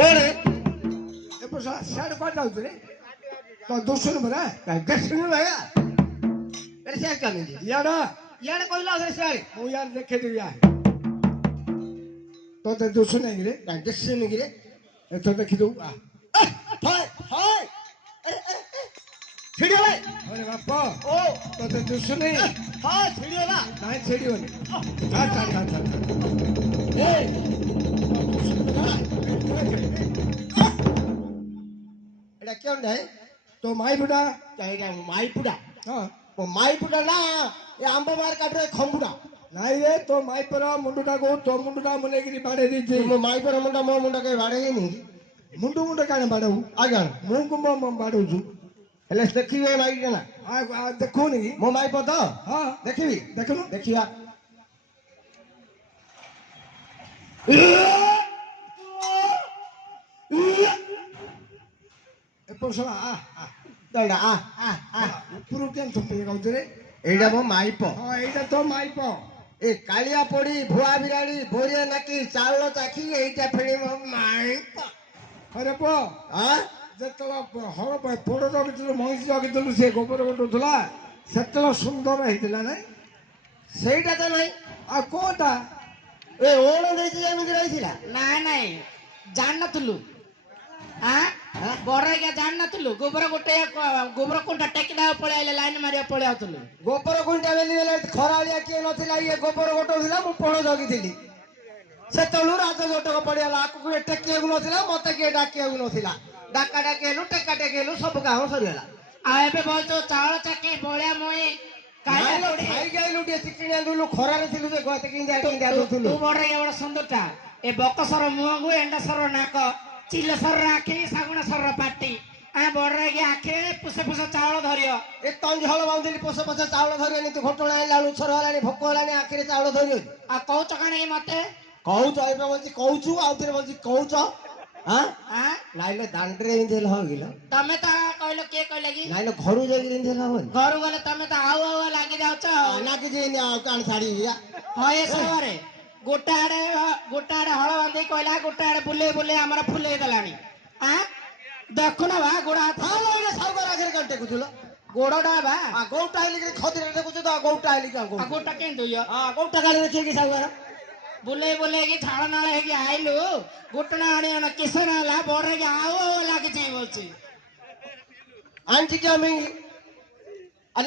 बोले ଏ ବର୍ଷ ସିଆଡ଼େ କୁଆଡ଼େ ଯାଉଛୁ ରେ ତ ଦୋଷରୁ ପରା दक्षिण भैया अरे क्या करने जी ଇଆଡ଼ यार कोई ला उधर से ମୁଁ ୟାର ଦେଖେଇଦେବି ୟା ତୋତେ ଦୋଷ ନାହିଁ ରେ दक्षिण गिरे ଏଥର ଦେଖିଦେବୁ हाय हाय छिड़ियो भाई अरे ବାପ ओ ତୋତେ ଦୋଷ ନାହିଁ हां छिड़ियो ना ନାଇଁ ଛେଡ଼ିବନି ଛାଡ଼ ଛାଡ଼ ଛାଡ଼ ଛାଡ଼ ए एटा क्यों है ତୋ ମାଇ ବୁଢ଼ା चाहिए माईपुड़ा ହଁ वो माईपुड़ा ना ये आंबा मार काट रहे खंबुड़ा ନାଇଁ ରେ ତୋ ମାଇପର ମୁଣ୍ଡଟାକୁ ତୋ ମୁଣ୍ଡଟା ମୁଁ ନେଇକିରି ବାଡ଼େଇ ଦେଇଛି मो माईपर मुंडा मो मुंडा के बाड़े ही नहीं ମୁଣ୍ଡ ମୁଣ୍ଡ କାଣ ବାଡ଼ଉ आजा ମୁଁ କୁ ମୋ ବାଡ଼ଉଛୁ हेले देखिबे माई ना ଦେଖୁନି କି मो माई पतो ହଁ देखिबी ଦେଖୁନୁ देखिबा ଏପଟ ଶୁଣ दड़ा आ ଉପରୁ କେମିତି ଥମ୍ପେଇ ଗାଉଛୁ ରେ एटा मो माईप ହଁ ଏଇଟା ତୋ ମାଇପ ए कालिया पड़ी भुआ बिराड़ी बोरिया नाकी चावल चाखी एटा फेणी मो माईप अरे ପୁଅ हां ଯେତେବେଳେ ହଳ ପୋଡ଼ ଜଗିଥିଲୁ ମଇଁଷି ଜଗିଥିଲୁ ସେ ଗୋବର ଗୋଟଉଥିଲା ସେତେବେଳେ ସୁନ୍ଦର ହେଇଥିଲା ନାଇଁ ସେଇଟା ତ ନାହିଁ ଆଉ କୋଉଟା ଏ ଓଣ ଦେଇଛି ଏମିତି ରହିଥିଲା ନାଇଁ ନାଇଁ ଜାଣିନଥିଲୁ ବଡ ଆଜ୍ଞା ଜାଣିନଥିଲୁ ଗୋବର ଗୋଟେ ଗୋବର କୋଣ୍ଟା ଟେକିଦା ପଳେଇ ଆଇଲେ ଲାଇନ ମାରିବା ପଳେଇ ଆଉଥିଲୁ ଗୋବର କୁଇଣ୍ଟା ବେଲି ବେଲେ ଖରାଳିଆ କିଏ ନଥିଲା ଇଏ ଗୋବର ଗୋଟଉଥିଲା ମୁଁ ପଣ ଜଗିଥିଲି ସେତେବେଳୁ ରାଜ ଗୋଟକ ପଡିଗଲା ଆକୁ କିଏ ଟେକିବାକୁ ନଥିଲା ମତେ କିଏ ଡାକିବାକୁ ନଥିଲା ଡାକା ଡାକି ହେଲୁ ଟେକା ଟେକି ହେଲୁ ସବୁ କାମ ସରିଗଲା ଆଉ ଏବେ ବହୁତ ଚାଉଳ ଚାକି ବଳିଆ ମୁଇ ଖାଇକି ଆଇଲୁ ଟିକେ ଚିକିଣି ଆଣିଲୁ ଖରାରେ ଥିଲୁ ଯେ ଗତେ କିନ୍ଦିଆ କିନ୍ଦିଆ ତୁ ଦଉଥିଲୁ ବଡ ଆଜ୍ଞା ବଡ ସୁନ୍ଦରଟା ଏ ବକସର ମୁହଁକୁ ଏଣ୍ଡସର ନାକ ଚିଲସର ଆଖି ଶାଗୁଣସର ପାଟି ବଡ ଆଜ୍ଞା ଆଖିରେ ପୁଷ ପୁଷ ଚାଉଳ ଧରିବ ଏ ତଞ୍ଜ ହଳ ବାନ୍ଧିଲି ପୋଷ ପୋଷ ଚାଉଳ ଧରିବନି ତୁ ଘଟଣା ଆଣିଲା ବେଳୁ ଛର ହେଲାଣି ଭୋକ ହେଲାଣି ଆଖିରେ ଚାଉଳ ଧରିବ ଆଉ କହୁଛ କଣ କି ମତେ କହୁଛ ଏବେ ବলছি କହୁଛୁ ଆଉ ଥରେ ବলছি କହୁଛ ଆଁ ନାଇଲେ ଦାଣ୍ଡରେ ଏମିତି ହେଲେ ହବ କିଲୋ ତମେ ତ କହିଲ କିଏ କହିଲେ କି ନାଇଲେ ଘରୁ ଯାଇକି ଏମିତି ହେଲେ ହବନି ଘରୁ ଗଲେ ତମେ ତ ଆଉ ଲାଗି ଯାଉଛ ଲାଗିଛି ଏମିତି ଆଉ କାଣ ଛାଡିବି ହଁ ଏ ସମୟରେ ଗୋଟେ ଆଡେ ହଳ ବାନ୍ଧି କହିଲା ଗୋଟେ ଆଡେ ବୁଲେଇ ବୁଲେଇ ଆମର ଫୁଲେଇ ଦେଲାଣି ଦେଖୁନ ବା ଗୋଡ ହାତ ସାଉକାର ଆଗରେ କାଣ ଟେକୁଥିଲ ଗୋଡଟା ବା ଗଉଟା ହେଲି ଖଦିରେ ଟେକୁଛୁ ତ ଗଉଟା ହେଲି ଗୋଟା କେମିତି ଗଉଟା କାଳେ ଦେଖିକି ସାଉକାର ବୁଲେଇ ବୁଲେଇକି ଝାଳ ନାଳ ହେଇକି ଆଇଲୁ ଗୋଟଣା ଆଣିବ କିଶନ ହେଲା ବଡ ହେଇକି ଆଉ ଲାଗିଛି ବଲଛି ଆଣିଛି କି ଆମେ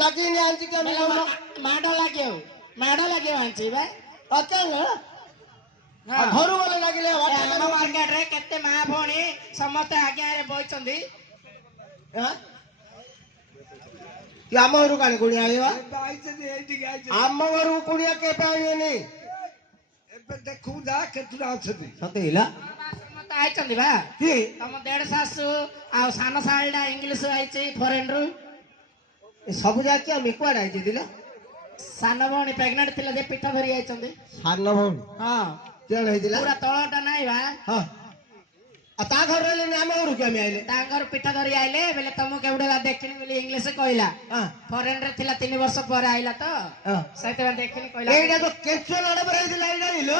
ଲାଗିନି ଆଣିଛି କି ଆମେ ମାଡ ଲାଗିବ ଆଣିଛି ବା ଘରୁ ଗଲେ ଲାଗିଲେ ଆମ ମାର୍କେଟରେ କେତେ ମା ଭଉଣୀ ସମସ୍ତେ ଆଜ୍ଞାରେ ବଇଛନ୍ତି ଆମ ଘରୁ କାଣି କୁଣିଆ ଆଣିବ ଏବେ ଆଇଛନ୍ତି ଏଇଠିକି ଆଇଛନ୍ତି ଆମ ଘରକୁ କୁଣିଆ କେବେ ଆଣିବେନି ଏବେ ଦେଖୁ ଯା କେତେଟା ଅଛନ୍ତି ସତେ ହେଲା ସମସ୍ତେ ଆଇଛନ୍ତି ବା କିଏ ତମ ଦେଢ ଶାଶୁ ଆଉ ସାନ ଶାଳୀଟା ଇଂଲିଶ ଆଇଛି ଫରେନ ରୁ ସବୁ ଯାକ ଆମେ କୁଆଡେ ଆଇଛି ଦିଲା ସାନ ଭଉଣୀ ପ୍ରେଗନେଣ୍ଟ ଥିଲା ଯେ ପିଠା ଧରି ଯାଇଛନ୍ତି ସାନ ଭଉଣୀ ହଁ କେଣ ହେଇଥିଲା ପୁରା ତଳଟା ନାଇଁ ବା ହଁ ଆଉ ତା ଘର ରହିଲେନି ଆମ ଘରକୁ ଆମେ ଆଇଲେ ତାଙ୍କର ପିଠା ଧରି ଆଇଲେ ବେଲେ ତମକୁ କେଉଟେ ଦେଖିନି ବୋଲି ଇଂଲିଶ କହିଲା ଫରେନ ରେ ଥିଲା 3 ବର୍ଷ ପରେ ଆଇଲା ତ ସେଇଥିପାଇଁ ଦେଖିନି କହିଲା ଏଇଟା ତ କେଞ୍ଚୁଆ ଲଡେ ପରେ ହେଇଥିଲା ଏଇଟା ହେଇଲୋ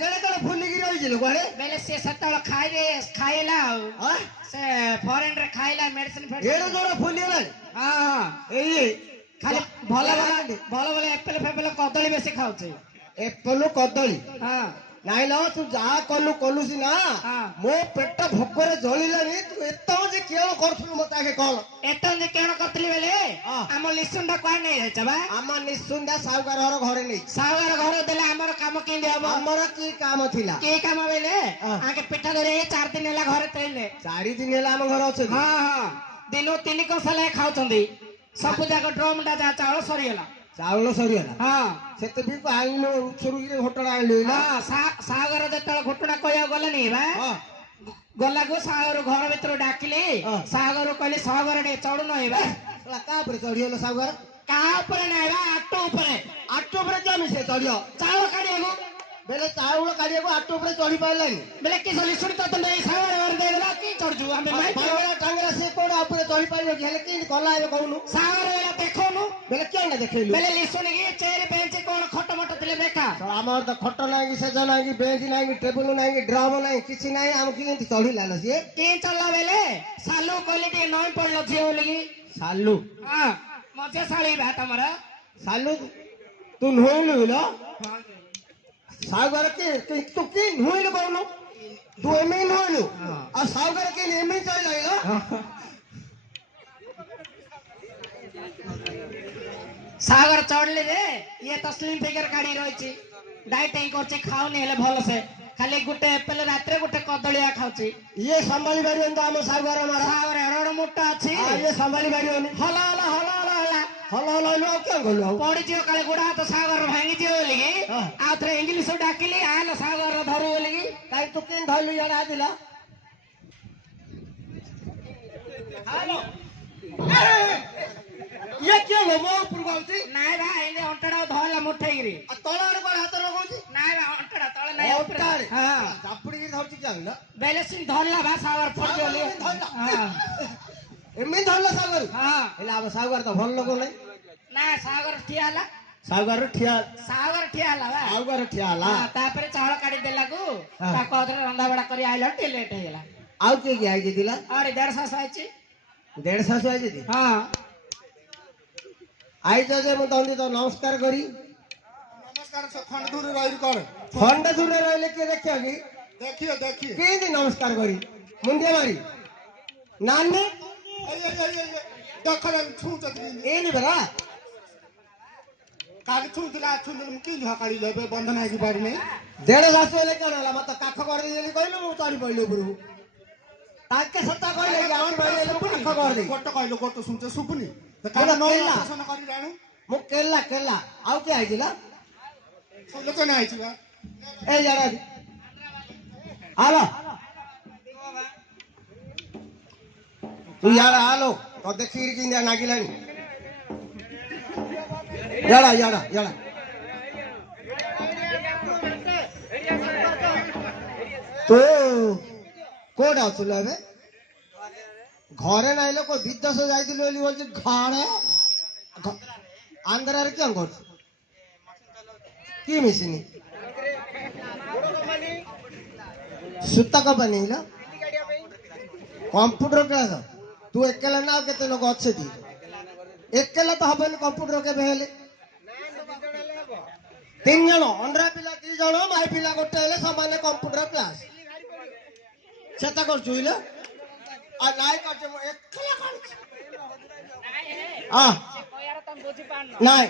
କେଡେ କେଡେ ଫୁଲିକି ରହିছিল କୁଆଡେ ବେଲେ ସେ ସେତେବେଳେ ଖାଇଲା ଆଉ ସେ ଫରେନ ରେ ଖାଇଲା ମେଡିସିନ ଏଡେ ଜୋର ଫୁଲିଗଲାଣି ହଁ ଏଇ ଖାଲି ଭଲ ଭଲ ଏପେଲ ଫେପେଲ କଦଳୀ ବେଶୀ ଖାଉଛି ଏପଲ କଦଳୀ ହଁ ନାଇଁ ଲ ତୁ ଯାହା କଲୁ ସିନା ମୋ ପେଟ ଭୋକରେ ଜଳିଲାଣି ତୁ ଏତେ ଯେ କେଣ କରୁଥିଲୁ ମତେ ଆଗେ କହ ଏତେ କେଣ କରିଥିଲି ବେଲେ ଆମ ଲିସୁନ ଟା କୁଆଡେ ନେଇ ଯାଇଛ ବା ଆମ ନିଶ୍ଚୁନ୍ଦା ସାହୁକାର ଘର ଘରେ ନେଇ ସାହୁକାର ଘର ଦେଲେ ଆମର କାମ କେମିତି ହବ ଆମର କି କାମ ଥିଲା କି କାମ ବେଲେ ଆଗେ ପିଠା ଧରି 4 ଦିନ ହେଲା ଘରେ ଥେଇଲେ 4 ଦିନ ହେଲା ଆମ ଘର ଅଛନ୍ତି ହଁ ଦିନକୁ 3 କଂସା ଲେଖା ଖାଉଛନ୍ତି ସବୁ ଯାକ ଡ୍ରମ ଟା ଯାହା ଚାଉଳ ସରିଗଲା ଚାଉଳ ସରିଗଲା ହଁ ସେଥିପାଇଁ ଆଣିଲୁ ଉଛୁରୁକି ଘଟଣା ଆଣିଲୁ ସାଗର ଯେତେବେଳେ ଘଟଣା କହିବାକୁ ଗଲେନି ବା ଗଲାକୁ ସାଗର ଘର ଭିତରୁ ଡାକିଲେ ସାଗର କହିଲେ ସାଗର ଟିକେ ଚଢୁ ନହିଁ ବା କା ଉପରେ ଚଢିଗଲ ସାଗର କାହା ଉପରେ ନାଇଁ ବା ଆଟ ଉପରେ କେମିତି ସେ ଚଢିବ ଚାଉଳ କାଢିବାକୁ ବେଲେ ଚାଉଳ କାଢିବାକୁ ଆଟ ଉପରେ ଚଢି ପାରିଲାନି ବେଲେ କି ଶୁଣି ତ ତମେ ସାଗର ଘର ଦେଇଦେଲା କି ଚଢୁଛୁ ଆମେ ଟାଙ୍ଗରା ସେ କୋଣ ଉପରେ ଚଢି ପାରିବ କି ହେଲେ କେମିତି କଲା ଏବେ କହୁନୁ ସାଗର ଦେଖଉନୁ ବେଲେ କେମିତି ଦେଖେଇଲୁ ବେଲେ ଶୁଣିକି ଚେୟାର ବେଞ୍ଚ କଣ ଖଟ ମୋଟ ଥିଲେ ଦେଖା ଆମର ତ ଖଟ ନାହିଁ ସେଜ ନାହିଁ ବେଞ୍ଚ ନାହିଁ ଟେବୁଲ ନାହିଁ ଡ୍ରମ ନାହିଁ କିଛି ନାହିଁ ଆମକୁ କେମିତି ଚଢିଲା ଲୋ ସିଏ କିଏ ଚଲା ବେଲେ ସାଲୁ କହିଲେ ଟିକେ ନଈ ପଡିଲ ଝିଅ ବୋଲିକି ସାଲୁ ହଁ ମଜା ଶାଳୀ ବା ତମର ସାଲୁ ତୁ ନୁହେଇଲୁ ଲୋ ସାଉଗାର ତୁ କି ନୁହେଇଲୁ କହୁନୁ ତୁ ଏମିତି ନୁହେଇଲୁ ଆଉ ସାଉଗାର କି ଏମିତି ଚଳିଲା ସାଗର ଚଢିଲେ ଯେ ଇଏ ତ ସ୍ଲିମ୍ ଫିଗର କାଢି ରହିଛି ଡାଇଟିଂ କରୁଛି ଖାଉନି ହେଲେ ଭଲସେ ଖାଲି ଗୋଟେ ଏପେଲ ରାତିରେ ଗୋଟେ କଦଳିଆ ଖାଉଛି ଇଏ ସମ୍ଭାଳି ପାରିବନି ତ ଆମ ସାଉଗାର ସାଗର ଏଡ ମୋଟା ଅଛି ଇଏ ସମ୍ଭାଳି ପାରିବନି ହଲ ହଲ ହଲ ହଲ ହେଲା ହଲ ହଲ ହେଲୁ ଆଉ କେଉଁ ଗଲୁ ଆଉ ପଡିଯିବ କାଳେ ଗୋଡ ହାତ ସାଗର ଭାଙ୍ଗିଯିବ ବୋଲିକି ଆଉ ଥରେ ଇଂଲିଶ ଡାକିଲି ଆଲ ସାଗର ଧରୁ ବୋଲିକି କାଇଁ ତୁ କେମିତି ଧରିଲୁ ଇଆଡେ ଆସିଲା ଇଏ କିଏ ମୋ ଉପରକୁ ଆଉଛି ନାଇଁ ବା ଏମିତି ଅଣ୍ଟାଟା ଧରଲା ମୁଠେଇକିରି ତଳ ଆଡେ କୁଆଡେ ହାତ ଲଗଉଛି ନାଇଁ ବା ଅଣ୍ଟାଟା ତଳେ ନାଇଁ ଉପରେ ହଁ ଚାପୁଡିକି ଧରୁଛି କି ଆଣିଲ ବେଲେ ସିଂ ଧରଲା ବା ସାଗର ପଡିଯିବ ବୋଲି ଏମିତି ଧରିଲା ସାଉଗାର ହଁ ହେଲେ ଆମ ସାଉଗାର ତ ଭଲ ଲୋକ ନାହିଁ ନା ସାଗର ଠିଆ ହେଲା ସାଉଗାର ଠିଆ ସାଗର ଠିଆ ହେଲା ବା ସାଉଗାର ଠିଆ ହେଲା ତାପରେ ଚାଉଳ କାଢି ଦେଲାକୁ ତାକୁ ଅଧରେ ରନ୍ଧା ବଢା କରି ଆଇଲା ଟିକେ ଲେଟ୍ ହେଇଗଲା ଆଉ କିଏ କିଏ ଆଇଛି ଥିଲା ଆରେ 150 ଆଇଛି 150 ଆଇଛି ହଁ ଆଇଛ ଯେ ମୁଁ ତମକୁ ତ ନମସ୍କାର କରି ନମସ୍କାର ଖଣ୍ଡ ଦୂରରେ ରହିବି କର ଖଣ୍ଡ ଦୂରରେ ରହିଲେ କିଏ ଦେଖିବ କି ଦେଖିଏ ଦେଖିଏ କେମିତି ନମସ୍କାର କରି ମୁଣ୍ଡିଆ ମାରି ନାନୀ ଦେଖ ଛୁଁଛନ୍ତି ଏଇନି ପରା କାଲି ଛୁଁଥିଲା ଛୁଁଥିଲେ ମୁଁ କି ଝକାଳି ଏବେ ବନ୍ଧନ ହେଇକି ପାରିନି 150 ହେଲେ କଣ ହେଲା ମତେ କାଠ କରିଦେଲି କହିଲୁ ମୁଁ ଚଢି ପଇଲି ଉପରକୁ ତାଙ୍କେ ସତା କହିଲେ କି ଆମ କହିଲେ କାଠ କରିଦେଇ ଗୋଟେ କହିଲେ ଗୋଟେ ଶୁଣୁଛ ଶୁଭୁନି ମୁଁ କେଲା କେଲା ଆଉ କିଏ ଆଇଥିଲା ସୁଲୋଚନ ଆଇଛି ବା ଏ ଜାଡା ହାଲୋ ତୁ ୟାର ହାଲୋ ତ ଦେଖିକିରି କିନ୍ଦିଆ ନାଗିଲାଣି ୟାଡା ୟାଡା ୟାଡା ତୁ କୋଉଟା ଅଛୁ ଏବେ ଘରେ ନାଇଁ ଲୋକ ବିଦେଶ ଯାଇଥିଲୁ ବୋଲି ବলছি ଘରେ ଆନ୍ଧ୍ରାରେ କେন କରୁଛୁ কি মেশিন সুতা কম্পানি না কম্পুটর ক্লাস তু একেলা না আর কেতে লোক আছে তি একেলা তো হবনি কম্পুটর কেবে হেলে 3 জন অন্ড্রা পিলা 2 জন মাই পিলা গোটে হেলে সমানে কম্পুটর ক্লাস সেটা করছু ইলা আর নাই করছে একেলা করছি নাই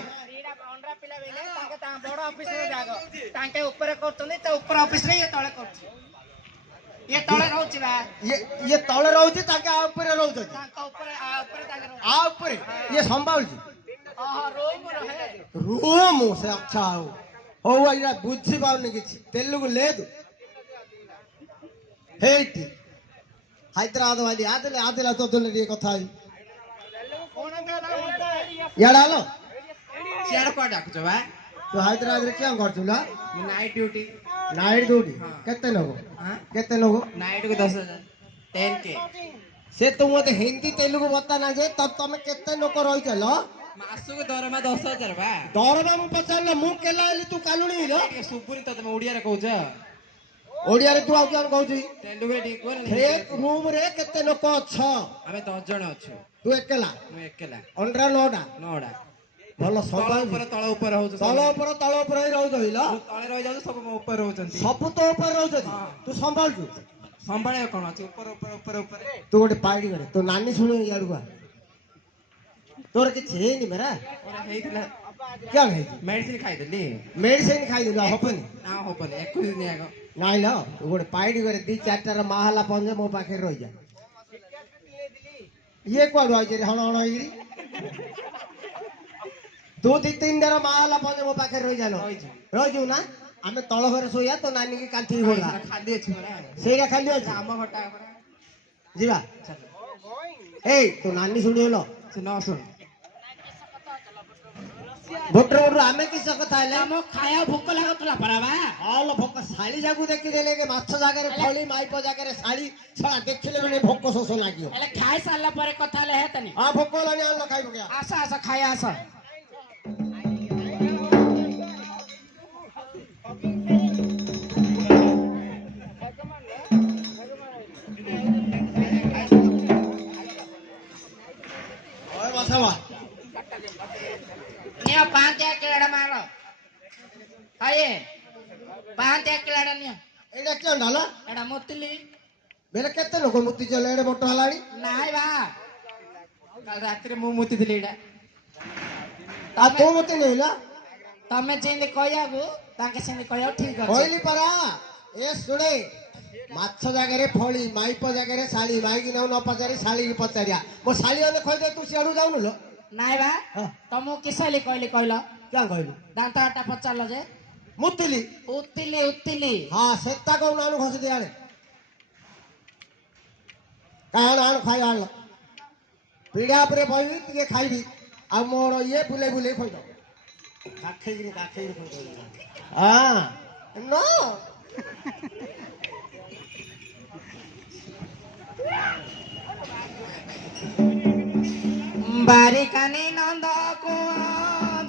ବଡ ଅଫିସ ରେ ଜାଗ ତାଙ୍କେ ଉପରେ କରୁଛନ୍ତି ତା ଉପର ଅଫିସ ରେ ଇଏ ତଳେ କରୁଛି ଇଏ ତଳେ ରହୁଛି ବା ଇଏ ତଳେ ରହୁଛି ତାଙ୍କେ ଆ ଉପରେ ରହୁଛନ୍ତି ତାଙ୍କ ଉପରେ ଆ ଉପରେ ତାଙ୍କେ ଆ ଉପରେ ଇଏ ସମ୍ଭାଳୁଛି రూమ్ వచ్చావు ఓ అయ్యా బుద్ధి బాగుంది కిచ్చి తెలుగు లేదు హేటి హైదరాబాద్ ఆదిల ఆదిల తొద్దుల কথা ఎడాలో ସିଆଡେ କୁଆଡେ ଡାକୁଛ ବା ତୁ ହାଇଦ୍ରାବାଦ ରେ କିଆଁ କରୁଛୁ ନାଇଟ୍ ଡ୍ୟୁଟି ନାଇଟ୍ ଡ୍ୟୁଟି କେତେ ନବ ନାଇଟ୍ କୁ 10,000 10K ସେ ତୁ ମତେ ହିନ୍ଦୀ ତେଲୁଗୁ ବତା ନା ଯେ ତମେ କେତେ ଲୋକ ରହିଛ ମାସକୁ ଦରମା 10,000 ବା ଦରମା ମୁଁ ପଚାରିଲେ ମୁଁ କେଲା ହେଲି ତୁ କାଲୁଣି ସୁବୁନି ତ ତମେ ଓଡିଆରେ କହୁଛ ଓଡିଆରେ ତୁ ଆଉ କଣ କହୁଛୁ ତେଲୁଗୁରେ ଟିକେ କୁହ ସେ ରୁମ ରେ କେତେ ଲୋକ ଅଛ ଆମେ 10 ଜଣ ଅଛୁ ତୁ ଏକେଲା ମୁଁ ଏକେଲା ଅଣ୍ଡରା ନଅଟା ଭଲ ତଳ ଉପରେ ହଉଛ ତଳ ଉପରେ ହିଁ ରହୁଛ ତଳେ ରହିଯାଉଛୁ ସବୁ ମୋ ଉପରେ ରହୁଛନ୍ତି ସବୁ ତ ଉପରେ ରହୁଛନ୍ତି ତୁ ସମ୍ଭାଳୁଛୁ ସମ୍ଭାଳିବା କଣ ଅଛି ଉପରେ ତୁ ଗୋଟେ ପାଇଡି କରେ ତୋ ନାନୀ ଶୁଣି ଇଆଡକୁ ତୋର କିଛି ହେଇନି ମେରା ହେଇଥିଲା क्या ହେଇଛି ମେଡିସିନ ଖାଇଦେଲି ମେଡିସିନ ଖାଇଦେଲୁ ହବନି ନା ହବନି 21 ଦିନ ଆଗ ନାଇଁ ଲ ତୁ ଗୋଟେ ପାଇଡି କରେ 2-4ଟାର ମାହାଲା ପଞ୍ଜେ ମୋ ପାଖରେ ରହିଯା ଇଏ କୁଆଡୁ ଆଇଛି ହଣ ହଣ ହେଇକିରି ତୁ 2-3ଟାର ମାହାଲା ପଞ୍ଜେ ମୋ ପାଖରେ ରହିଯାଲ ରହିଯିବୁ ନା ଆମେ ତଳ ଘରେ ଶୋଇବା ତୋ ନାନୀ କି କାନ୍ଥି ଗୋଳା ଖାଲି ଅଛି ସେଇଟା ଖାଲି ଅଛି ଆମ ଘଟା ଯିବା ଏଇ ତୋ ନାନୀ ଶୁଣିଲ ସେ ନ ଶୁଣ ଭୋଟର ଆମେ କିସ କଥା ହେଲେ ଆମ ଖାଇବା ଭୋକ ଲାଗୁଥିଲା ପରା ବା ହଲ ଭୋକ ଶାଳି ଯାକୁ ଦେଖିଦେଲେ ମାଛ ଜାଗାରେ ଫଳି ମାଇପ ଜାଗାରେ ଶାଳି ଛଡ଼ା ଦେଖିଲେ ମାନେ ଭୋକ ଶୋଷ ଲାଗିବ ହେଲେ ଖାଇ ସାରିଲା ପରେ କଥା ହେଲେ ହେତନି ହଁ ଭୋକ ହେଲାଣି ଆଣିଲ ଖାଇବ ଆସ ଖାଇ ଆସ କିଲୋଟା ମାର ଆଏ 5 କିଲୋଟା ନିଅ ଏଇଟା କେଉଁ ଢାଲ ଏଟା ମୁତିଲି ବେଲେ କେତେ ଲୋକ ମୁତି ଚଲେ ଏଡେ ବଟ ହେଲାଣି ନାଇଁ ବା କାଲି ରାତିରେ ମୁଁ ମୁତିଥିଲି ଏଇଟା ଆଉ ତୁ ମୁତି ନେଇଲା ତମେ ଯେମିତି କହିବାକୁ ତାଙ୍କେ ସେମିତି କହିବାକୁ ଠିକ ଅଛି କହିଲି ପରା ଏ ଶୁଣେ ମାଛ ଜାଗାରେ ଫଳି ମାଇପ ଜାଗାରେ ଶାଳି ମାଇକି ନାଉ ନ ପଚାରି ଶାଳିକି ପଚାରିଆ ମୋ ଶାଳି ମାନେ କହିଦେ ତୁ ସିଆଡୁ ଯାଉନୁ ଲୋ ନାଇଁ ବା ହଁ। ତମକୁ କିସଲି କହିଲି କହିଲ क्या कहलୁ ଦାନ୍ତ ଆଟା ପଚାରିଲ ଯେ ମୁତିଲି ଉତିଲି ହଁ ସେଟା କହୁନ ଆଣୁ ଘଷି ଦେ ଆଣେ କାଣ ଆଣ ଖାଇବା ଆଣ ପିଢା ଉପରେ ବହିବି ଟିକେ ଖାଇବି ଆଉ ମୋର ଇଏ ବୁଲେଇ ବୁଲେଇ ଖୋଇଦ କାଖେଇକିରି ଖୋଇଦ ହଁ ନ ବାରିକାନି ନନ୍ଦ କୁଅ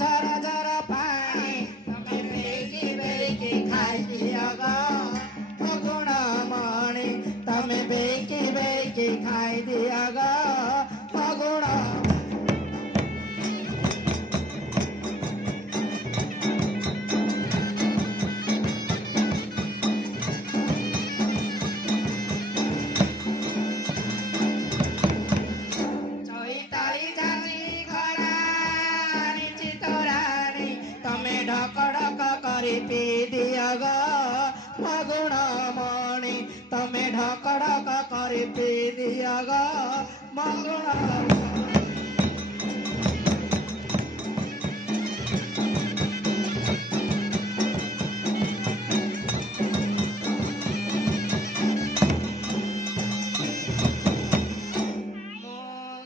ଝର ଝର ପାଣି ତମେ ବେଇକି ଖାଇଦିଅ ଗো ଗୁଣ ମଣି ତମେ ବେଇକି ଖାଇଦିଅ ଗো ଗୁଣ ଚଇତାଳି ଜାତି ଘୋଡ଼ାଣି ଚିତରାଣି ତମେ ଢକ ଢକ କରି ପିଦିଅ ଗো ଫଗୁଣ ମଣି ତମେ ଢକ ଢକ କରି ପିଦିଅ ଗো ମଗୁଣ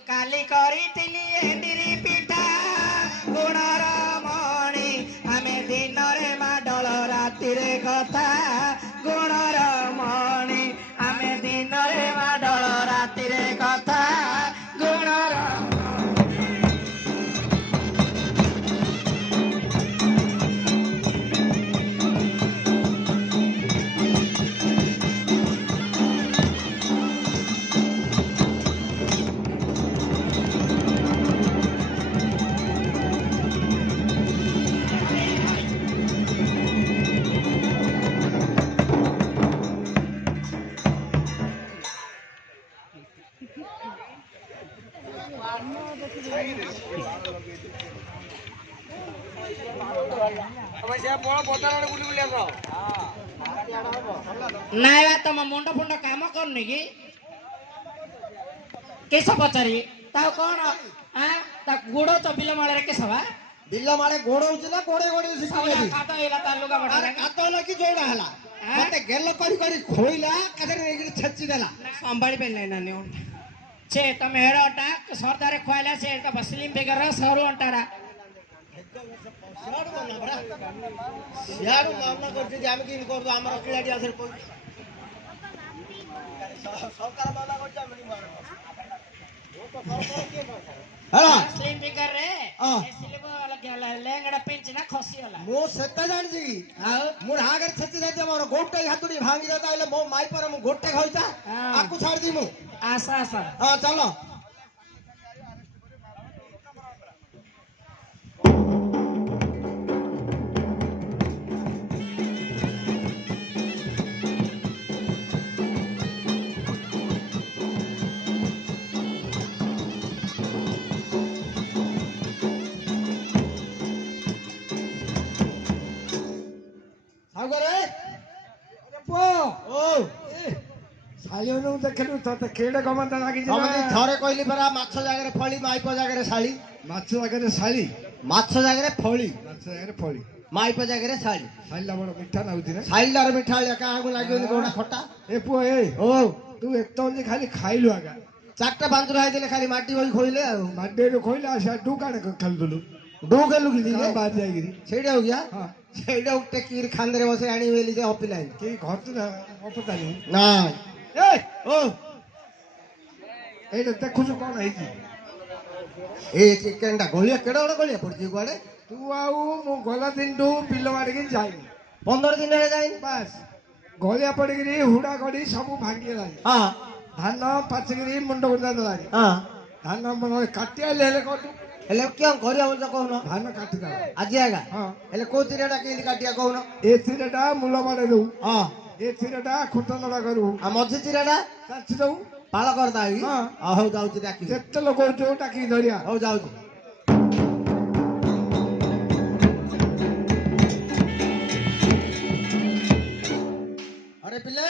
କାଲି କରିଥିଲି ଏଣ୍ଡିରି ପିଠା ଗୁଣର ମଣି ଆମେ ଦିନରେ ମାଡଳ ରାତିରେ କଥା ଗୁଣର ମଣି ଆମେ ଦିନରେ ମାଡଳ ରାତିରେ କଥା ଗୁଣର ନାଇଁ ବା ତମ ମୁଣ୍ଡ ଫୁଣ୍ଡ କାମ କରୁନି କି କିସ ପଚାରି ତାକୁ କଣ ତା ଗୋଡ ତ ବିଲ ମାଳରେ କିସ ବା ବିଲ ମାଳେ ଗୋଡଉଛି ନା ଗୋଡେ ଗୋଡେ କାଦ ହେଇଲା ତା ଲୁଗା ଆରେ କାଦ ହେଲା କି ଯୋଉଟା ହେଲା ମତେ ଗେଲ କରି କରି ଖୋଇଲା କାଦରେ ନେଇକିରି ଛେଚି ଦେଲା ସମ୍ଭାଳି ପାରିଲେ ନାନି ସେ ତମେ ହେଡ ଅଣ୍ଟା ସରଦାରେ ଖୁଆଇଲା ସେ ସ୍ଲିମ୍ ଫିଗର ସରୁ ଅଣ୍ଟାରା ସିଆଡୁ ମନା ପରା ସିଆଡୁ ମନା କରୁଛି ଯେ ଆମେ କେମିତି କରୁଛୁ ଆମର ପିଲାଟି ଆସିଲେ କହୁଛି ସରକାର ମନା କରୁଛି ଆମେ ହେଲା ସ୍ଲିମ୍ ଫିଗର ରେ ହଁ। ଲେଙ୍ଗଡା ପିଞ୍ଚି ନା ଖସିଗଲା ମୁଁ ସେଟା ଜାଣିଛି କି ଆଉ ମୁଁ ହାଗରେ ଛେଚି ଦେଇଛି ମୋର ଗୋଟେ ହାତୁଡି ଭାଙ୍ଗି ଦେତା ହେଲେ ମୋ ମାଇ ପରେ ମୁଁ ଗୋଟେ ଖାଇছা ଆକୁ ଛାଡ଼ିଦି ମୁଁ ଆସ ଆସ ହଁ ଚାଲ ସାଗରେ ପୁଅ ଓ ଶାଳିମାନଙ୍କୁ ଦେଖିଲୁ ତତେ କେଡେ ଗମତା ଲାଗିଛି ତମେ ନା? ଥରେ କହିଲି ପରା ମାଛ ଜାଗାରେ ଫଳି ମାଇପ ଜାଗାରେ ଶାଳି ମାଛ ଆଗରେ ଶାଳି ମାଛ ଜାଗାରେ ଫଳି ମାଛ ଆଗରେ ଫଳି ମାଇପ ଜାଗାରେ ଶାଳି ଶାଳିଟା ବଡ ମିଠା ଲାଗୁଛି ନା ଶାଳିଟାର ମିଠା ଭଳିଆ କାହାକୁ ଲାଗିବନି କୋଉଟା ଖଟା ଏ ପୁଅ ଏ ଓ ତୁ ଏତେ ଯେ ଖାଲି ଖାଇଲୁ ଆଗା ଚାରିଟା ପାଞ୍ଚ ହେଇଥିଲେ ଖାଲି ମାଟି ବହି ଖୋଇଲେ ଆଉ ମାଡେରୁ ଖୋଇଲେ ଆସିବା ତୁ କାଣେ ଖେଳୁଥିଲୁ ଡୁ ଗେଲୁ କି କାଁ ବାହାରି ଯାଇକିରି ସେଇଟା ହଉ ଗିଆ ହଁ ସେଇଟା ଟେକିକିରି ଖାନ୍ଦରେ ବସେ ଆଣିବି ବୋଲି ଯେ ହପିଲାନି କେହି ଘରtu ନା ଅପତାନି ନାଇଁ ଏ ଓ ଏଇଟା ଦେଖୁଛୁ କଣ ହେଇଛି ଏ ଚିକେନଟା ଗଳିଆ କେଡେ ବଡ ଗଳିଆ ପଡିଛି କୁଆଡେ ତୁ ଆଉ ମୁଁ ଗଲା ଦିନଠୁ ବିଲ ବାଡ଼ିକି ଯାଇନି 15 ଦିନ ହେଲା ଯାଇନି ବାସ୍ ଗଳିଆ ପଡ଼ିକିରି ହୁଡ଼ା ଗଡ଼ି ସବୁ ଭାଙ୍ଗିଗଲାଣି ହଁ ଧାନ ପାଚିକିରି ମୁଣ୍ଡ ଗୁଣ୍ଡା ଦେଲାଣି ହଁ ଧାନ କାଟି ଆଇଲେ ହେଲେ କରୁ ହେଲେ କିଅଁ କରିବା ବୋଲି ତ କହୁନ ଧାନ କାଟିଦେବା। ଆଜି ଆଜ୍ଞା ହଁ ହେଲେ କୋଉ ଚିରାଟା କେମିତି କାଟିବା କହୁନ ଏଥିରେଟା ମୂଳ ବାଡେଇ ଦଉ, ହଁ ଏଥିରେଟା ଖୁଣ୍ଟ ନଡା କରିବୁ, ଆଉ ମଝି ଚିରାଟା ଚାଞ୍ଚି ଦଉ। ପାଳ କରିଦା କି ହଁ। ହଉ ଯାଉଛି ଡାକିବି ଯେତେ ଲୋକ ହଉଛୁ ଡାକିକି ଧରିଆ। ହଉ ଯାଉଛି ଆରେ ପିଲେ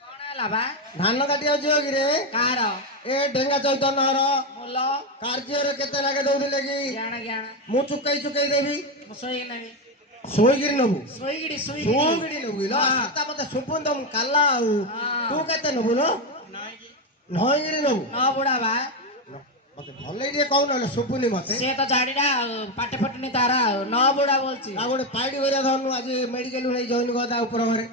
କଣ ହେଲା ବା? ଧାନ କାଟିବାକୁ ଯିବ କି ରେ କାହାର? ଏ ଡେଙ୍ଗା ଚୈତନ୍ୟ ହର ମୁଲ କାର୍ଯ୍ୟରେ କେତେ ଲାଗେ ଦଉଥିଲେ କି ଜ୍ଞାନ ଜ୍ଞାନ ମୁଁ ଚୁକେଇ ଦେବି ମୁଁ ଶୋଇକି ନେବି। ଶୋଇକିରି ନବୁ ଶୋଇକିରି ଶୋଇକିରି ନବୁ ଲୋ ହଁ। ସେଟା ମତେ ଶୁଭୁନି ତ ମୁଁ କାଲା ଆଉ ହଁ। ତୁ କେତେ ନବୁ ଲୋ ନାଇଁ ନଇକିରି ନବୁ ନ ବୁଢା ବା ମତେ ଭଲ ଟିକେ କହୁନ ହେଲେ ଶୁଭୁନି ମତେ ସିଏ ତ ଜାଣିନା ଆଉ ପାଟେ ଫଟୁନି ତାର ଆଉ ନ ବୁଢା ବଲଛି। ଆଉ ଗୋଟେ ପାଇଡି କରିବା ଧରନୁ ଆଜି ମେଡିକାଲ ନେଇ ଜଏନ୍ କର ତା ଉପର ଘରେ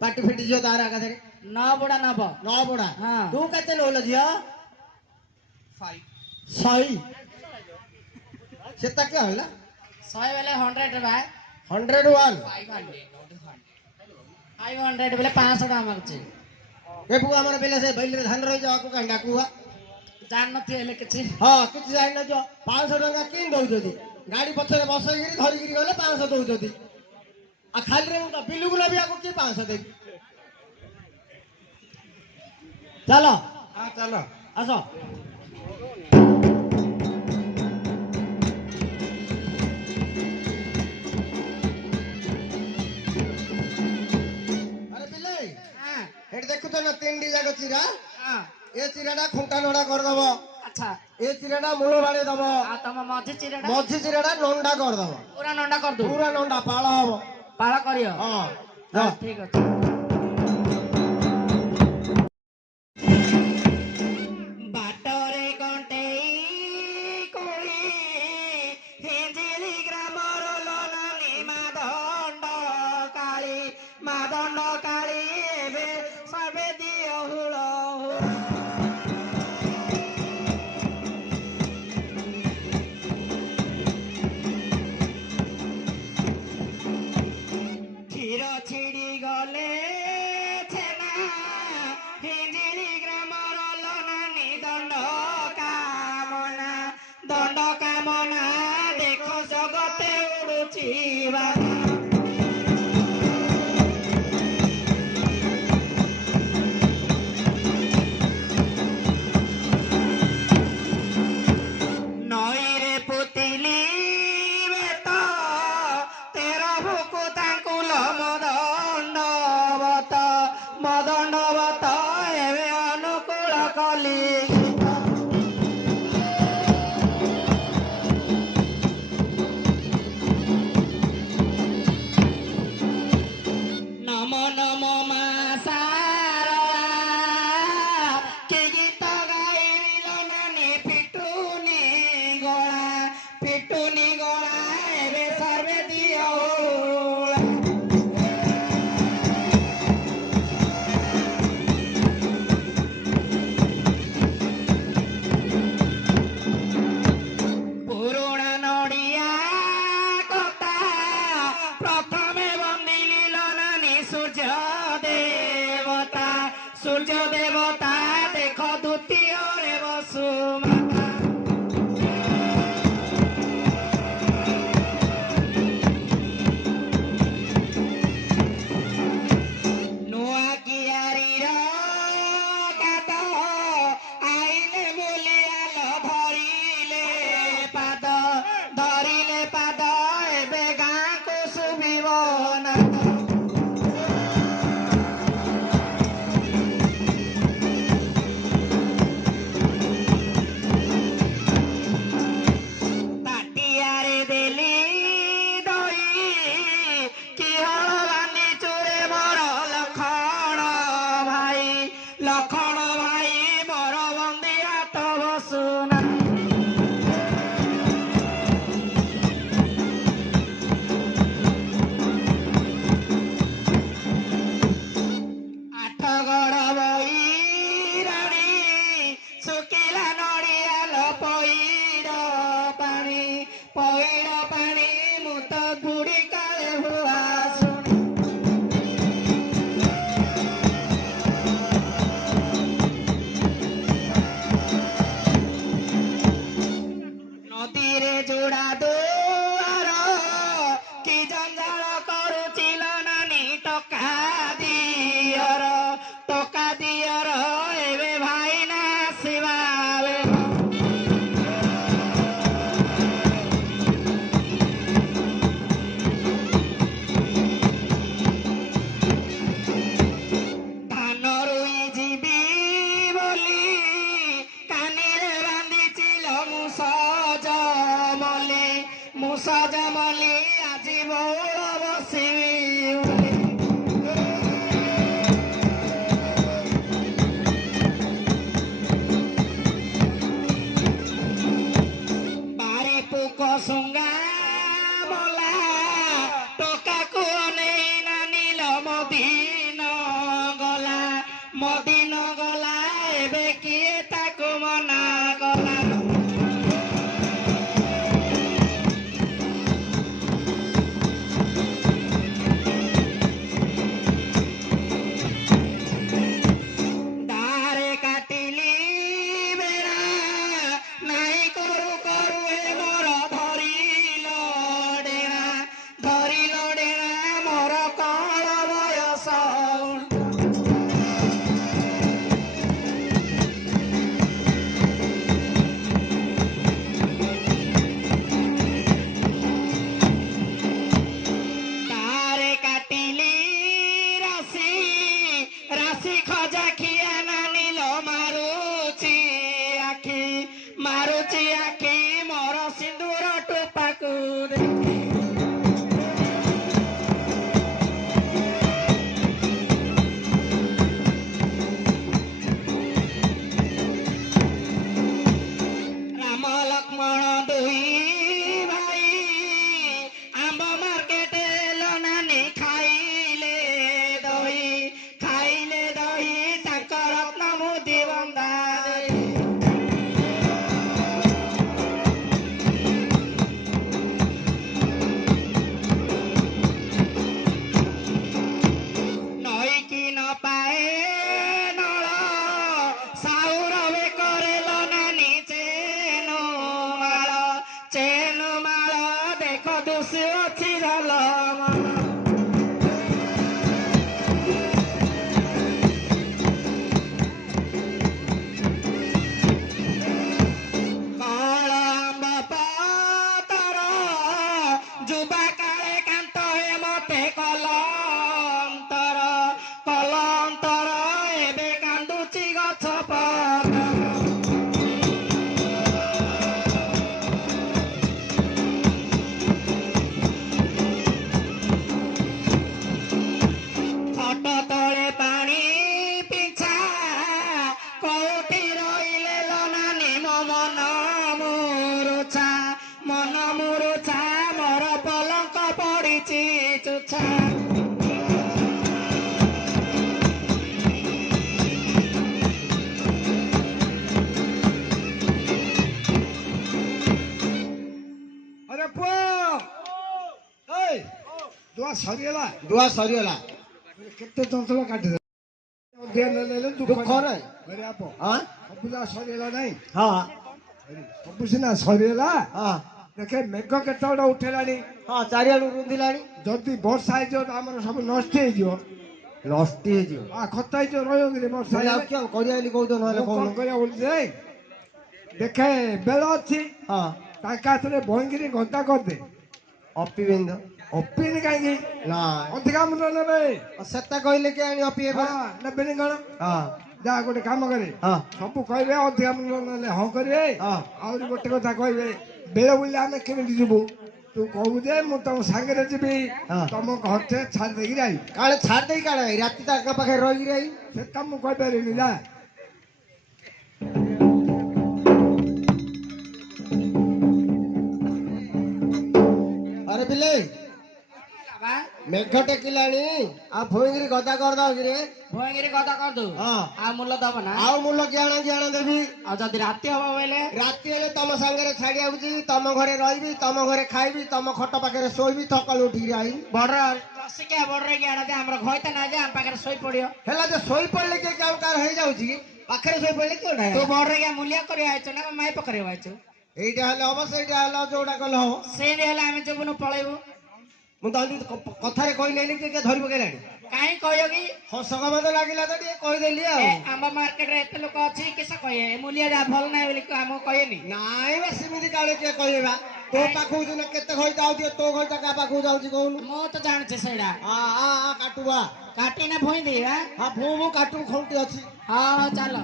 ପାଟି ଫିଟି ଯିବ ତାର ଏକାଥରେ ନ ବୁଢା ନବ ନ ବୁଢା ହଁ। ତୁ କେତେ ନଉଲ ଝିଅ ଶହେ ସେଟା କିଏ ହେଲା 100 ବେଲେ 100 ବା 101 500 ବେଲେ 500 ଟଙ୍କା ମାଗୁଛି। ଏ ପୁଅ ଆମର ପିଲା ସେ ବୈଲରେ ଧାନ ରହିଯାକୁ କାହିଁ ଡାକୁଆ ଜାଣିନଥିବେ ହେଲେ କିଛି ହଁ କିଛି ଜାଣିନଛ 500 ଟଙ୍କା କିଣି ଦଉଛନ୍ତି ଗାଡି ପଛରେ ବସେଇକିରି ଧରିକିରି ଗଲେ 500 ଦଉଛନ୍ତି ଆଉ ଖାଲିରେ ମୁଁ ତ ବିଲୁକୁ ନେବି ଆକୁ କିଏ 500 ଦେବି ଚାଲ ହଁ ଚାଲ। ଆସ ଆରେ ପିଲେ ହଁ ଏଠି ଦେଖୁଛ ନା 3ଟି ଯାକ ଚିରା ହଁ ଏ ଚିରାଟା ଖୁଣ୍ଟା ନଡା କରିଦବ ଆଚ୍ଛା ଏ ଚିରାଟା ମୂଳ ବାଡେଇ ଦବ ଆଉ ତମ ମଝି ଚିରାଟା ମଝି ଚିରାଟା ନଣ୍ଡା କରିଦବ ପୁରା ନଣ୍ଡା କରିଦବୁ ପୁରା ନଣ୍ଡା ପାଳ ହବ ପାଳ କରିବ ହଁ ହଁ ଯା। ଠିକ ଅଛି। ବାଟରେ କଣ୍ଟେଇ କୋଳି ହିଞ୍ଜିଳି ଗ୍ରାମର ଲନାନୀ ମାଦଣ୍ଡ କାଳୀ ଏବେ ସବେ ଦିଅ ହୁଳ କ୍ଷୀର ଛିଡ଼ି ଗଲେ ଛେନା ହିଞ୍ଜିଳି ଗ୍ରାମର ଲନାନୀ ଦଣ୍ଡ କାମନା ଦେଖ ଜଗତେ ଉଡୁଛି ବାନା। ନଈରେ ପୁତିଲି ବେତ ତେର ଭୁକୁ ତାଙ୍କୁ ମଦଣ୍ଡବତ ଏବେ ଅନୁକୂଳ କଲି ନମ ନମ ମା ସାରଳା କି ଗୀତ ଗାଇଲ ନାନୀ ଫିଟୁନି ଗଳା ଏବେ ସର୍ବେ ଦିଅ ଓଳା। ପୁରୁଣା ନଡ଼ିଆ କତା ପ୍ରଥମେ ବନ୍ଦିଲି ନାନୀ ସୂର୍ଯ୍ୟ ଦେବତା ଦେଖ ଦ୍ୱିତୀୟରେ ବସୁମାତା। ନୂଆ କିଆରୀର କାଦ ଆଇଲେ ମୁଲିଆଲ ଧରିଲେ ପାଦ ଏବେ ଗାଁକୁ ଶୁଭିବ ନାଦ। মদিন গলা এবে কিয়ে তাকু মনা গলা দারে কাটিলি বেড়া নাই করু করু হে মোর ধরিল ডেরা মোর কল বয়স তারে কাটিলি রাশি রাশি খজা খিয়া নানিল মারুচি আখি মোর সিন্দুর টুপাকু দেখি রাম লক্ষ্মণ দুই ভাই আম্ব মার্কেটে নানি খাইলে দহি তাଙ୍କ ରତ୍ନ ମୁଦି ବନ୍ଦା ନଈକି ନ ପାଏ ନଳ ସାଉର ବେକରେ ନାନି ଚେନ ମାଳ ଦେଖ ଦୁଷି ଅଛି ରଲ କଳ ଆମ୍ବ ପତର ଯୁବା କାଳେ କାନ୍ତ ହେ ମତେ କଲନ୍ତର ଏବେ କାନ୍ଦୁଛି ଗଛ ପତ୍ର ଖଟ ତଳେ ପାଣି ପିଛା କୋଉଠି ରହିଲେ ନାନି ମୋ ମନ ମୁରୁଛା ମୋର ପଲଙ୍କ ପଡ଼ିଛି ଚୁଛା ଆରେ ପୁଅ ଏଇ ଦୁଆ ସରିଗଲା ଦୁଆ ସରିଗଲା କେତେ ଚଞ୍ଚଳ କାଟିଦେଲା ଅଧିକା ନେଲେ ଦୁଃଖରେ ଘରେ ଆପ ହଁ ସବୁ ଯାକ ସରିଗଲା ନାଇଁ ହଁ ସବୁ ସିନା ସରିଗଲା ହଁ ଦେଖେ ମେଘ କେତେବେଳେ ଉଠେଇଲାଣି ହଁ ଚାରିଆଡୁ ରୁନ୍ଧିଲାଣି ଯଦି ବର୍ଷା ହେଇଯିବ ତ ଆମର ସବୁ ନଷ୍ଟ ହେଇଯିବ ନଷ୍ଟ ହେଇଯିବ ଖତ ହେଇଯିବ ରହିବ କିରେ ବର୍ଷା ଆଉ ହେଲେ? କିଏ କରିବା ବୋଲି କହୁଛ ନହେଲେ ମୁଁ କଣ କହୁନ କରିବା ବୋଲି ଯେ ଦେଖେ ବେଳ ଅଛି ହଁ ତାଙ୍କ ହାତରେ ଭଇଁକିରି ଗଦା କରିଦେ ଅପି ବିନ୍ଦ ଅପିନି କାହିଁକି ନା ଅଧିକା ମୂଲ୍ୟ ନେବେ ସେଟା କହିଲେ କି ଆଣି ଅପି ଏବେ ହଁ ନେବେନି କଣ ହଁ ଯାହା ଗୋଟେ କାମ କରେ ହଁ ସବୁ କହିବେ ଅଧିକା ମୂଲ୍ୟ ନେଲେ ହଁ କରିବେ ହଁ ଆହୁରି ଗୋଟେ କଥା କହିବେ ବେଳେ ବୁଲି ଆମେ କେମିତି ଯିବୁ ତୁ କହୁ ଯେ ମୁଁ ତମ ସାଙ୍ଗରେ ଯିବି ହଁ। ତମ ଘରଟେ ଛାଡ଼ି ଦେଇକି ଯାଇ କାଳେ ଛାଡି ଦେଇ କାଳେ ରାତି ତାଙ୍କ ପାଖରେ ରହିକି ରହି ସେଟା ମୁଁ କହିପାରିବିନି ଯା ଆରେ ବିଲେ ମେଘ ଟେକିଲାଣି ଆଉ ଭୁଇଁକିରି ଗଦା କରିଦବ କିରେ ଭୟଙ୍ଗିରି କଥା କରିଦୁ ହଁ ଆଉ ମୂଲ ଦବ ନା ଆଉ ମୂଲ କିଆଣ ଦେବି ଆଉ ଯଦି ରାତି ହବ ବୋଇଲେ ରାତି ହେଲେ ତମ ସାଙ୍ଗରେ ଛାଡିବାକୁ ଯିବି ତମ ଘରେ ରହିବି ତମ ଘରେ ଖାଇବି ତମ ଖଟ ପାଖରେ ଶୋଇବି ସକାଳୁ ଉଠିକି ଆଇ ବଡ ରସିକିଆ ବଡରେ କି ଆଣେ ଆମର ଘଇତା ନା ଯେ ଆମ ପାଖରେ ଶୋଇ ପଡିବ ହେଲା ଯେ ଶୋଇ ପଡିଲେ କିଏ କେଉଁ କାର ହେଇଯାଉଛି କି ପାଖରେ ଶୋଇ ପଡିଲେ କିଏ ତୁ ବଡରେ କି ମୂଲ୍ୟ କରିବା ଆଇଛୁ ନା ମାଇପ କରିବା ଆଇଛୁ ଏଇଟା ହେଲେ ହବ ସେଇଟା ହେଲେ ଯୋଉଟା କଲେ ହବ ସେମିତି ହେଲେ ଆମେ ଯିବୁନୁ ପଳେଇବୁ ମୁଁ ତ କଥାରେ କହିଲେନି କିଏ ଧରି ପକେଇଲାଣି କାହିଁ କହିବ କି ହସକା ମତେ ଲାଗିଲା ତ ଟିକେ କହିଦେଲି ଆଉ ଆମ ମାର୍କେଟରେ ଏତେ ଲୋକ ଅଛି କିସ କହିବେ ମୂଲ୍ୟ ଯା ଭଲ ନାହିଁ ବୋଲି ଆମକୁ କହିବେନି ନାଇଁ ବା ସେମିତି କାଳେ କିଏ କହିବା ତୋ ପାଖକୁ ଦିନ କେତେ ଘଇତା ଆଉଥିବ ତୋ ଘଇତା କାହା ପାଖକୁ ଯାଉଛି କହୁନୁ ମୁଁ ତ ଜାଣୁଛି ସେଇଟା କାଟୁବା କାଟିନା ଭୁଇଁ ଦେଇ ହଁ ମୁଁ କାଟୁ ଖଉଟି ଅଛି ହଁ ଚାଲ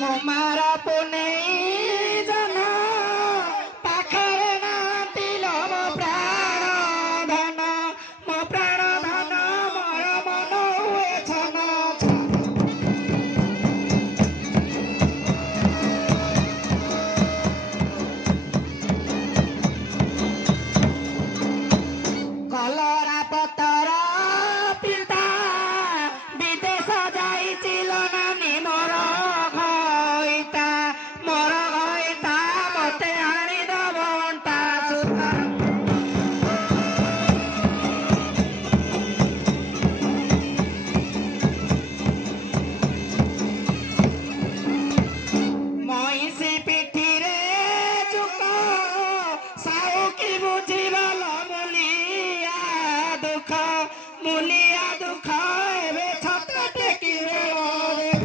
କୁମାର ପୁନେଇ ଜନ ପାଖରେ ନାହାନ୍ତି ଲୋ ମୋ ଆଉ କି ବୁଝିବାଲ ମୁଲିଆ ଦୁଃଖ ଏବେ ଛାତ ଟେକିବେ ଦେଖ।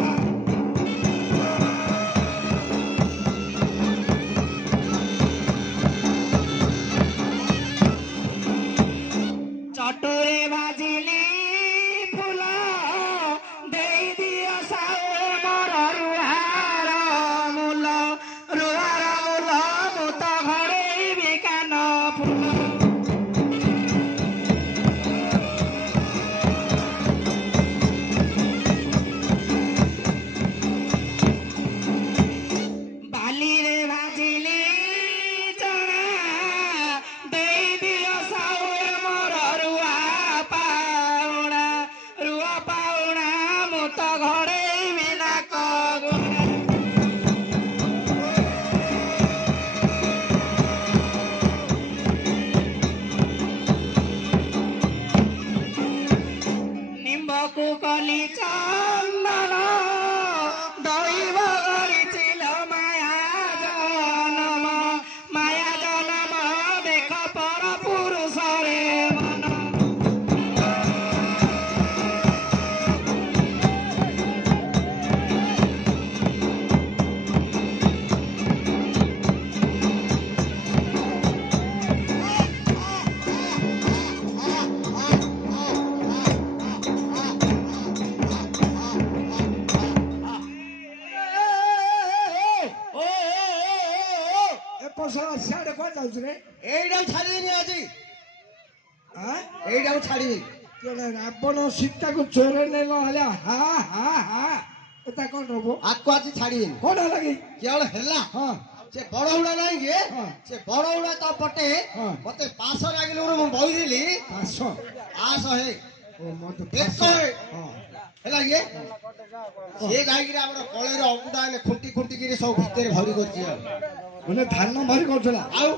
ଚଟୁରେ ଭାଜିଲି ଫୁଲ ଦେଇଦିଅ ସାଉ ମୋର ରୁହାର ମୂଲ ମୁଁ ତ ଘରେଇବି କାନ ଫୁଲ। ବାଲିରେ ଭାଜିଲି ଚଣା ଦେଇଦିଅ ସାଉ ମୋର ରୁଆ ପାଉଣା ମୁଁ ତ ଘରେଇବି ନାକ ଗୁଣା। ନିମ୍ବକୁ କଲି ଚନ୍ଦନ ଦୈବ କରିছিল ମାୟା ଜନମ ଦେଖ ପର ପୁରୁଷରେ ମନ। ଏପଟ ସିଆଡେ କୁଆ ଯାଉଛୁ ରେ? এইটাও ছাড়িনি আজি, ଆଁ? এইটাও ছাড়িনি। କେଡ଼େ ରାବଣ ସୀତାକୁ ଚୋରେଇ ନେଲ ହେଲେ ହା ହା ହା ଏଟା କ'ଣ ହବ? আকু আজি ছাড়িনি। କ'ଣ ହେଲା କି? কেবল হেলা ହଁ সে বড় উড়া নাই কি ହଁ সে বড় উড়া তা পটে ହଁ মতে পাশ লাগিলে ମୁଁ বইদেলি ପାଶ ଆସ ହେ ଓ ମତେ ଏକ ପାଶ ହେ ହଁ ହେଲା କି ସେ ଯାଇକିରି ଆମର କଳେର ଅବୁଦା ହେଲେ ଖୁଣ୍ଟି ଖୁଣ୍ଟିକିରି ସବୁ ଭିତରେ ଭରି କରିଛି ଆଉ ମାନେ ଧାନ ଭାରି କରୁଥିଲା ଆଉ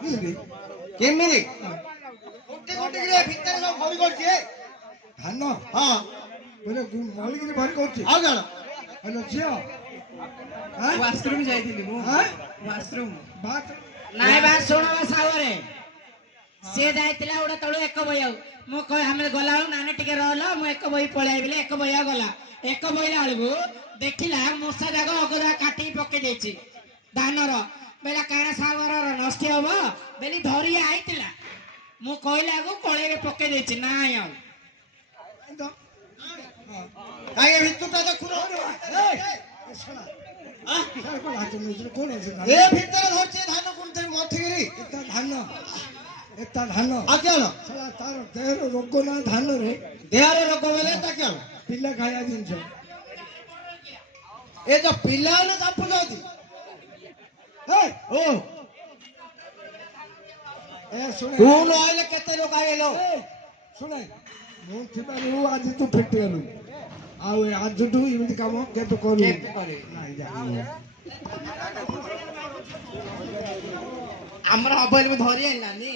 କେମିତି? କେମିତି ଖୁଣ୍ଟି ଖୁଣ୍ଟିକିରି ଭିତରେ ସବୁ ଭରି କରିଛି ଧାନ ହଁ ମାନେ ମଳିକିରି ଭାରି କରୁଛି ଆଉ କଣ ହେଲେ ଝିଅ ଆଁ? ୱାସରୁମ୍ ଯାଇଥିଲି ମୁଁ ଆଁ? ୱାସରୁମ୍ ବାତ ନାଇଁ ବା ଶୁଣ ସାଉରେ ସିଏ ଯାଇଥିଲା ଗୋଟେ ତଳୁ ଏକ ବହି ଆଉ ମୁଁ ଆମେ ଗଲାବେଳୁ ନାନେ ଟିକେ ରହିଲ ମୁଁ ଏକ ବହି ପଳେଇ ଆଇଲି ଏକ ବହି ଗଲା ଏକ ବହିଲା ବେଳକୁ ଦେଖିଲା ମୂଷା ଯାକ ଅଗଦା କାଟିକି ପକେଇ ଦେଇଛି ଧାନର ବେଲା କାଣା ସାଗର ନଷ୍ଟ ହବ ବେଲି ଧରି ଆଇଥିଲା ମୁଁ କହିଲାକୁ କଳେଇରେ ପକେଇ ଦେଇଛି ନାଇଁ ଆଉ କାଇଁ ଭିତରଟା ଦେଖୁନ କ'ଣ ଅଛି ଏ ଭିତରେ ଧରିଛି ଧାନ କୁଣ୍ଠି ମଥିକିରି ଧାନ ଏତା ଧାନ ଆଉ କଣ ଶଳା ତାର ଦେହର ରୋଗ ନା ଧାନରେ ଦେହରେ ରୋଗ ବେଲେ ତା କଣ ପିଲା ଖାଇବା ଜିନିଷ ଏ ଯୋଉ ପିଲାମାନେ ଚାପୁଛନ୍ତି ଓ ଏ ଶୁଣେ ତୁ ନହେଲେ କେତେ ଲୋକ ଆଇଲ ଶୁଣେ ମୁଁ ଥିବାରୁ ଆଜି ତୁ ଫିଟିଗଲୁ ଆଉ ଆଜିଠୁ ଏମିତି କାମ କେବେ କରୁ ନାଇଁ ଜାଣିନି ଆମର ହବ ବୋଲି ମୁଁ ଧରି ଆଇଲାନି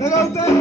ଦେଖ